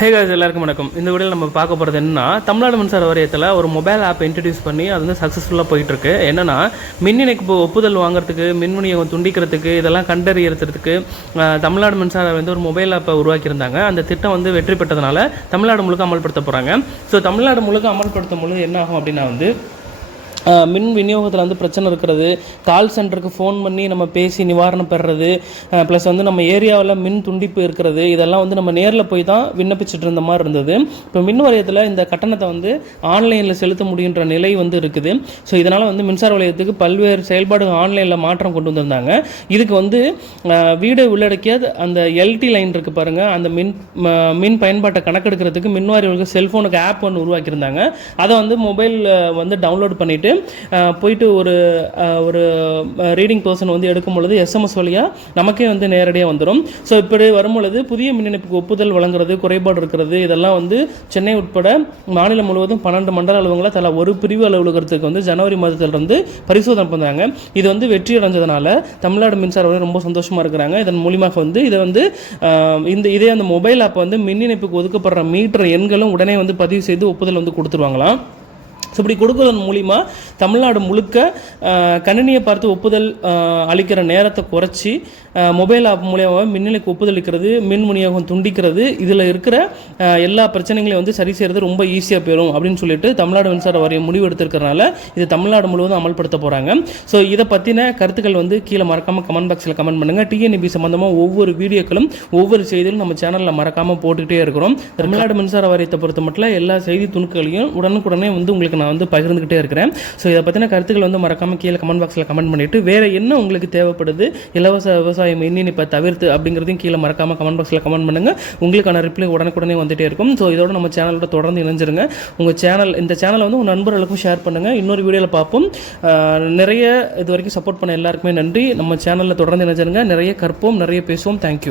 ஹே guys எல்லாருக்கும் வணக்கம். இந்த வீடியோவில் நம்ம பார்க்க போகிறது என்னன்னா தமிழ்நாடு மின்சார வாரியத்தில் ஒரு மொபைல் ஆப் இன்ட்ரடியூஸ் பண்ணி அது வந்து சக்ஸஸ்ஃபுல்லாக போயிட்டுருக்கு. என்னென்னா என்னன்னா மின் இணைப்பு ஒப்புதல் வாங்குறதுக்கு மின் விநியோகம் துண்டிக்கிறதுக்கு இதெல்லாம் கண்டறியறதுக்கு தமிழ்நாடு மின்சார வந்து ஒரு மொபைல் ஆப்பை உருவாக்கியிருந்தாங்க. அந்த திட்டம் வந்து வெற்றி பெற்றதுனால தமிழ்நாடு முழுக்க அமல்படுத்த போகிறாங்க ஸோ தமிழ்நாடு முழுக்க அமல்படுத்தும் பொழுது என்ன ஆகும் அப்படின்னா வந்து மின் விநியோகத்தில் வந்து பிரச்சனை இருக்கிறது. கால் சென்டருக்கு ஃபோன் பண்ணி நம்ம பேசி நிவாரணம் பெறுறது. ப்ளஸ் வந்து நம்ம ஏரியாவில் மின் துண்டிப்பு இருக்கிறது. இதெல்லாம் வந்து நம்ம நேரில் போய் தான் விண்ணப்பிச்சுட்டு இருந்த மாதிரி இருந்தது. இப்போ மின் வாரியத்தில் இந்த கட்டணத்தை வந்து ஆன்லைனில் செலுத்த முடியுன்ற நிலை வந்து இருக்குது. ஸோ இதனால் வந்து மின்சார வலயத்துக்கு பல்வேறு செயல்பாடுகள் ஆன்லைனில் மாற்றம் கொண்டு வந்திருந்தாங்க. இதுக்கு வந்து வீடு உள்ளடக்கிய அந்த எல்டி லைன் இருக்குது பாருங்கள் அந்த மின் மின் பயன்பாட்டை கணக்கெடுக்கிறதுக்கு மின் வாரியங்களுக்கு செல்ஃபோனுக்கு ஆப் ஒன்று உருவாக்கியிருந்தாங்க. அதை வந்து மொபைல் வந்து டவுன்லோட் பண்ணிவிட்டு போயிட்டு ஒரு ஒரு ரீடிங் பர்சன் வந்து எடுக்கும் பொழுது எஸ்எம்எஸ் வழியாக நமக்கே வந்து நேரடியாக வந்துடும் ஸோ இப்படி வரும்பொழுது புதிய மின் இணைப்புக்கு ஒப்புதல் வழங்குறது குறைபாடு இருக்கிறது இதெல்லாம் வந்து சென்னை உட்பட மாநிலம் முழுவதும் பன்னெண்டு மண்டல அலுவலகங்களை தலா ஒரு பிரிவு அலுவலகத்துக்கு வந்து ஜனவரி மாதத்திலிருந்து பரிசோதனை பண்ணுறாங்க இது வந்து வெற்றி அடைஞ்சதுனால தமிழ்நாடு மின்சார வாரியம் ரொம்ப சந்தோஷமாக இருக்கிறாங்க. இதன் மூலியமாக வந்து இதை வந்து இந்த இதே அந்த மொபைல் ஆப் வந்து மின் இணைப்புக்கு ஒதுக்கப்படுற மீட்டர் எண்களும் உடனே வந்து பதிவு செய்து ஒப்புதல் வந்து கொடுத்துருவாங்களாம். ஸோ இப்படி கொடுக்கறதன் மூலிமா தமிழ்நாடு முழுக்க கணினியை பார்த்து ஒப்புதல் அளிக்கிற நேரத்தை குறைச்சி மொபைல் ஆப் மூலியமாக மின்னலுக்கு ஒப்புதல் அளிக்கிறது மின் விநியோகம் துண்டிக்கிறது இதில் இருக்கிற எல்லா பிரச்சனைகளையும் வந்து சரி செய்கிறது ரொம்ப ஈஸியாக போயிடும் அப்படின்னு சொல்லிட்டு தமிழ்நாடு மின்சார வாரியம் முடிவு எடுத்திருக்கிறனால இது தமிழ்நாடு முழுவதும் அமல்படுத்த போகிறாங்க ஸோ இதை பற்றின கருத்துக்கள் வந்து கீழே மறக்காமல் கமெண்ட் பாக்ஸில் கமெண்ட் பண்ணுங்கள் டிஎன்இபி சம்மந்தமாக ஒவ்வொரு வீடியோக்களும் ஒவ்வொரு செய்திகளும் நம்ம சேனலில் மறக்காமல் போட்டுக்கிட்டே இருக்கிறோம். தமிழ்நாடு மின்சார வாரியத்தை பொறுத்த மட்டும் எல்லா செய்தி துணுக்குகளையும் உடனுக்குடனே வந்து உங்களுக்கு நான் வந்து பகிர்ந்துக்கிட்டே இருக்கிறேன். ஸோ இதை பற்றின கருத்துக்கள் வந்து மறக்காமல் கீழே கமெண்ட் பாக்ஸில் கமெண்ட் பண்ணிவிட்டு வேறு என்ன உங்களுக்கு தேவைப்படுது இலவச விவசாயம் மின் தவிர்த்து அப்படிங்கிறதையும் கீழே மறக்காமல் கமெண்ட் பாக்ஸில் கமெண்ட் பண்ணுங்கள் உங்களுக்கான ரிப்ளை உடனுக்குடனே வந்துட்டே இருக்கும். ஸோ இதோட நம்ம சேனலோட தொடர்ந்து இணைஞ்சிருங்க. உங்கள் சேனல் இந்த சேனலை வந்து உங்கள் நண்பர்களுக்கும் ஷேர் பண்ணுங்கள் இன்னொரு வீடியோவில் பார்ப்போம். நிறைய இது வரைக்கும் சப்போர்ட் பண்ண எல்லாருக்குமே நன்றி. நம்ம சேனலில் தொடர்ந்து இணைஞ்சிருங்க. நிறைய கற்போம் நிறைய பேசுவோம். தேங்க்யூ